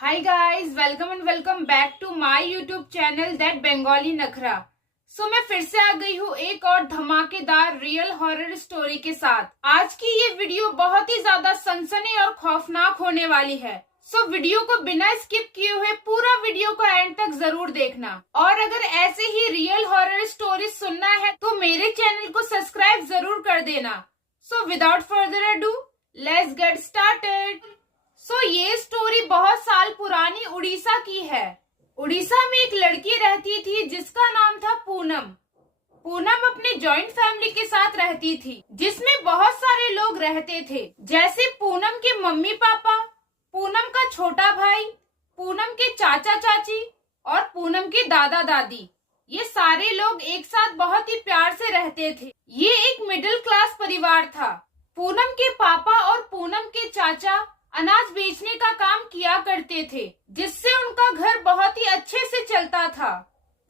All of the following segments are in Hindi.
Hi guys, welcome and welcome back to my YouTube channel That Bengali नखरा। मैं फिर से आ गई हूँ एक और धमाकेदार रियल हॉरर स्टोरी के साथ। आज की ये वीडियो बहुत ही ज्यादा सनसनी और खौफनाक होने वाली है। वीडियो को बिना स्किप किए हुए पूरा वीडियो को एंड तक जरूर देखना। और अगर ऐसे ही रियल हॉरर स्टोरी सुनना है तो मेरे चैनल को सब्सक्राइब जरूर कर देना। Without further ado let's get started. ये स्टोरी बहुत साल पुरानी उड़ीसा की है। उड़ीसा में एक लड़की रहती थी जिसका नाम था पूनम। पूनम अपने जॉइंट फैमिली के साथ रहती थी जिसमें बहुत सारे लोग रहते थे, जैसे पूनम के मम्मी पापा, पूनम का छोटा भाई, पूनम के चाचा चाची और पूनम के दादा दादी। ये सारे लोग एक साथ बहुत ही प्यार से रहते थे। ये एक मिडिल क्लास परिवार था। पूनम के पापा और पूनम के चाचा अनाज बेचने का काम किया करते थे, जिससे उनका घर बहुत ही अच्छे से चलता था।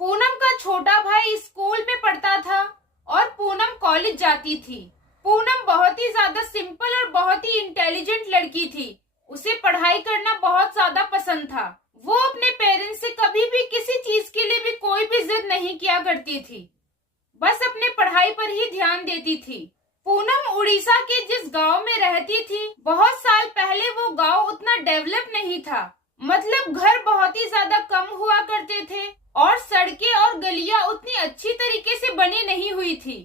पूनम का छोटा भाई स्कूल में पढ़ता था और पूनम कॉलेज जाती थी। पूनम बहुत ही ज्यादा सिंपल और बहुत ही इंटेलिजेंट लड़की थी। उसे पढ़ाई करना बहुत ज्यादा पसंद था। वो अपने पेरेंट्स से कभी भी किसी चीज के लिए भी कोई भी जिद नहीं किया करती थी, बस अपने पढ़ाई पर ही ध्यान देती थी। पूनम उड़ीसा के जिस गांव में रहती थी, बहुत साल पहले वो गांव उतना डेवलप नहीं था। मतलब घर बहुत ही ज्यादा कम हुआ करते थे और सड़कें और गलियां उतनी अच्छी तरीके से बनी नहीं हुई थी।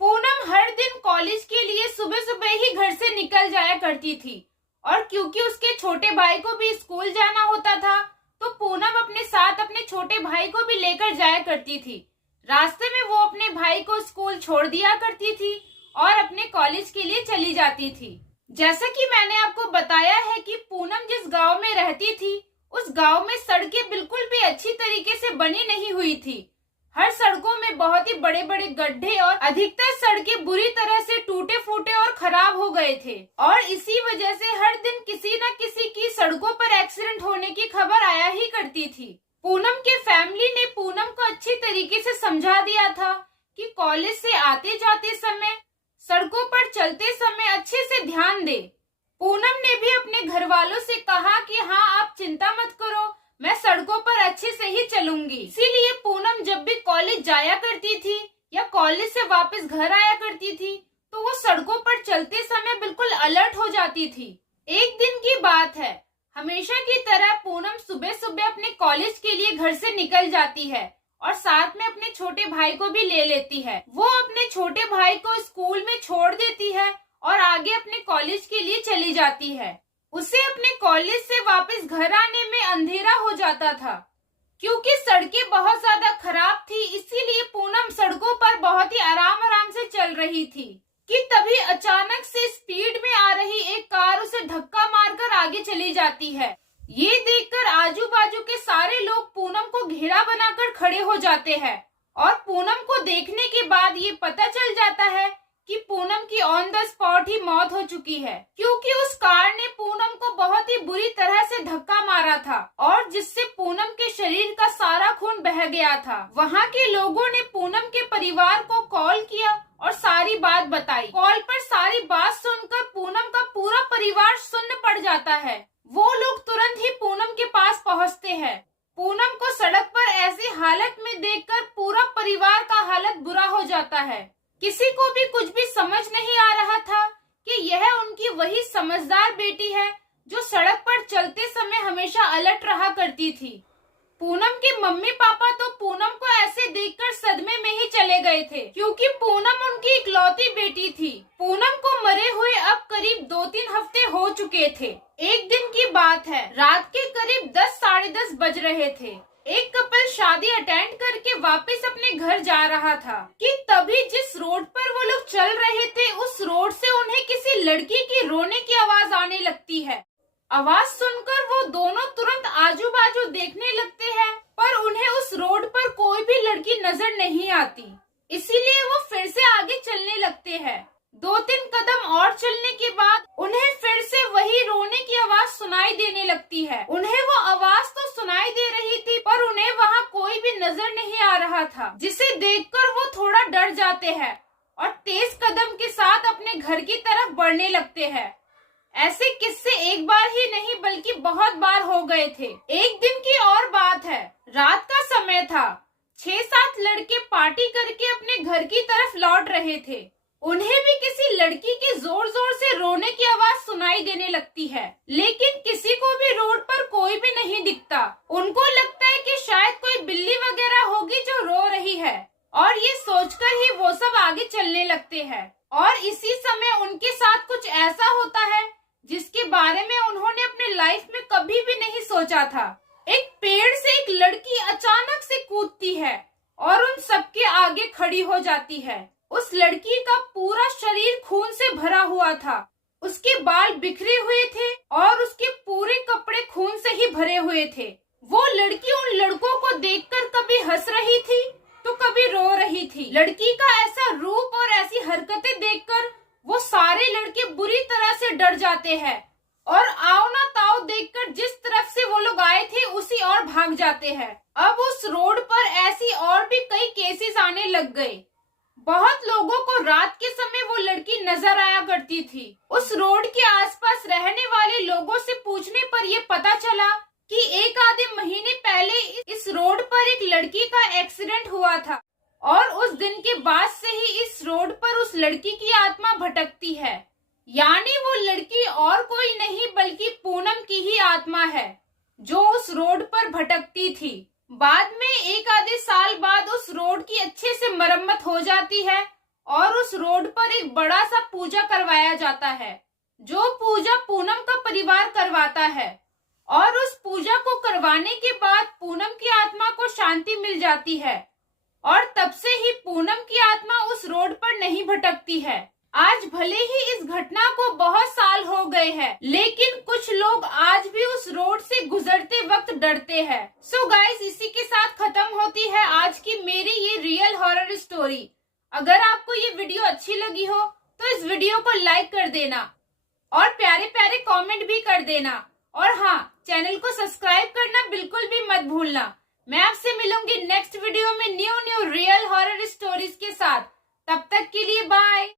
पूनम हर दिन कॉलेज के लिए सुबह सुबह ही घर से निकल जाया करती थी, और क्योंकि उसके छोटे भाई को भी स्कूल जाना होता था तो पूनम अपने साथ अपने छोटे भाई को भी लेकर जाया करती थी। रास्ते में वो अपने भाई को स्कूल छोड़ दिया करती थी और अपने कॉलेज के लिए चली जाती थी। जैसा कि मैंने आपको बताया है कि पूनम जिस गांव में रहती थी, उस गांव में सड़कें बिल्कुल भी अच्छी तरीके से बनी नहीं हुई थी। हर सड़कों में बहुत ही बड़े बड़े गड्ढे और अधिकतर सड़कें बुरी तरह से टूटे फूटे और खराब हो गए थे, और इसी वजह से हर दिन किसी न किसी की सड़कों पर एक्सीडेंट होने की खबर आया ही करती थी। पूनम के फैमिली ने पूनम को अच्छी तरीके से समझा दिया था कि कॉलेज से आते जाते समय, सड़कों पर चलते समय अच्छे से ध्यान दे। पूनम ने भी अपने घर वालों से कहा कि हाँ, आप चिंता मत करो, मैं सड़कों पर अच्छे से ही चलूंगी। इसीलिए पूनम जब भी कॉलेज जाया करती थी या कॉलेज से वापस घर आया करती थी तो वो सड़कों पर चलते समय बिल्कुल अलर्ट हो जाती थी। एक दिन की बात है, हमेशा की तरह पूनम सुबह सुबह अपने कॉलेज के लिए घर से निकल जाती है और साथ में अपने छोटे भाई को भी ले लेती है। वो अपने छोटे भाई को स्कूल में छोड़ देती है और आगे अपने कॉलेज के लिए चली जाती है। उसे अपने कॉलेज से वापस घर आने में अंधेरा हो जाता था। क्योंकि सड़कें बहुत ज्यादा खराब थी, इसीलिए पूनम सड़कों पर बहुत ही आराम आराम से चल रही थी कि तभी अचानक से स्पीड में आ रही एक कार उसे धक्का मारकर आगे चली जाती है। ये देखकर आजू बाजू के सारे लोग पूनम को घेरा बनाकर खड़े हो जाते हैं, और पूनम को देखने के बाद ये पता चल जाता है कि पूनम की ऑन द स्पॉट ही मौत हो चुकी है, क्योंकि उस कार ने पूनम को बहुत ही बुरी तरह से धक्का मारा था और जिससे पूनम के शरीर का सारा खून बह गया था। वहाँ के लोगों ने पूनम के परिवार को कॉल किया और सारी बात बताई। कॉल पर सारी बात सुनकर पूनम का पूरा परिवार सुन्न पड़ जाता है। वो लोग तुरंत ही पूनम के पास पहुँचते हैं। पूनम को सड़क पर ऐसी हालत में देखकर पूरा परिवार का हालत बुरा हो जाता है। किसी को भी कुछ भी समझ नहीं आ रहा था कि यह उनकी वही समझदार बेटी है जो सड़क पर चलते समय हमेशा अलर्ट रहा करती थी। पूनम के मम्मी पापा तो पूनम को ऐसे देखकर सदमे में ही चले गए थे, क्योंकि पूनम उनकी इकलौती बेटी थी। पूनम को मरे हुए अब करीब 2-3 हफ्ते हो चुके थे। एक दिन की बात है, रात के करीब 10 साढ़े 10 बज रहे थे। एक कपल शादी अटेंड करके वापस अपने घर जा रहा था कि तभी जिस रोड पर वो लोग चल रहे थे, उस रोड से उन्हें किसी लड़की की रोने की आवाज आने लगती है। आवाज सुनकर वो दोनों तुरंत आजू बाजू देखने लगते हैं, पर उन्हें उस रोड पर कोई भी लड़की नजर नहीं आती। इसीलिए वो फिर से आगे चलने लगते हैं। 2-3 कदम और चलने के बाद उन्हें फिर से वही रोने की आवाज सुनाई देने लगती है। उन्हें वो आवाज तो सुनाई दे रही थी, पर उन्हें वहाँ कोई भी नजर नहीं आ रहा था, जिसे देखकर वो थोड़ा डर जाते हैं और तेज कदम के साथ अपने घर की तरफ बढ़ने लगते हैं। ऐसे किस्से एक बार ही नहीं बल्कि बहुत बार हो गए थे। एक दिन की और बात है, रात का समय था। 6-7 लड़के पार्टी करके अपने घर की तरफ लौट रहे थे। उन्हें भी किसी लड़की के जोर जोर से रोने की आवाज सुनाई देने लगती है, लेकिन किसी को भी रोड पर कोई भी नहीं दिखता। उनको लगता है कि शायद कोई बिल्ली वगैरह होगी जो रो रही है, और ये सोचकर ही वो सब आगे चलने लगते हैं। और इसी समय उनके साथ कुछ ऐसा होता है जिसके बारे में उन्होंने अपने लाइफ में कभी भी नहीं सोचा था। एक पेड़ से एक लड़की अचानक से कूदती है और उन सबके आगे खड़ी हो जाती है। उस लड़की का पूरा शरीर खून से भरा हुआ था। उसके बाल बिखरे हुए थे और उसके पूरे कपड़े खून से ही भरे हुए थे। वो लड़की उन लड़कों को देखकर कभी हंस रही थी तो कभी रो रही थी। लड़की का ऐसा रूप और ऐसी हरकतें देखकर वो सारे लड़के बुरी तरह से डर जाते हैं और आओ ना ताओ देखकर जिस तरफ से वो लोग आए थे उसी ओर भाग जाते हैं। अब उस रोड पर ऐसी और भी कई केसेस आने लग गए। बहुत लोगों को रात के समय वो लड़की नजर आया करती थी। उस रोड के आसपास रहने वाले लोगों से पूछने पर ये पता चला कि एक आधे महीने पहले इस रोड पर एक लड़की का एक्सीडेंट हुआ था और उस दिन के बाद से ही इस रोड पर उस लड़की की आत्मा भटकती है। यानी वो लड़की और कोई नहीं बल्कि पूनम की ही आत्मा है जो उस रोड पर भटकती थी। बाद में एक आधे साल बाद उस रोड की अच्छे से मरम्मत हो जाती है और उस रोड पर एक बड़ा सा पूजा करवाया जाता है, जो पूजा पूनम का परिवार करवाता है। और उस पूजा को करवाने के बाद पूनम की आत्मा को शांति मिल जाती है और तब से ही पूनम की आत्मा उस रोड पर नहीं भटकती है। आज भले ही इस घटना को बहुत साल हो गए हैं, लेकिन कुछ लोग आज भी उस रोड से गुजरते वक्त डरते हैं। सो गाइस, इसी के साथ खत्म होती है आज की मेरी ये रियल हॉरर स्टोरी। अगर आपको ये वीडियो अच्छी लगी हो तो इस वीडियो को लाइक कर देना और प्यारे प्यारे कमेंट भी कर देना। और हाँ, चैनल को सब्सक्राइब करना बिल्कुल भी मत भूलना। मैं आपसे मिलूंगी नेक्स्ट वीडियो में न्यू रियल हॉरर स्टोरीज के साथ। तब तक के लिए बाय।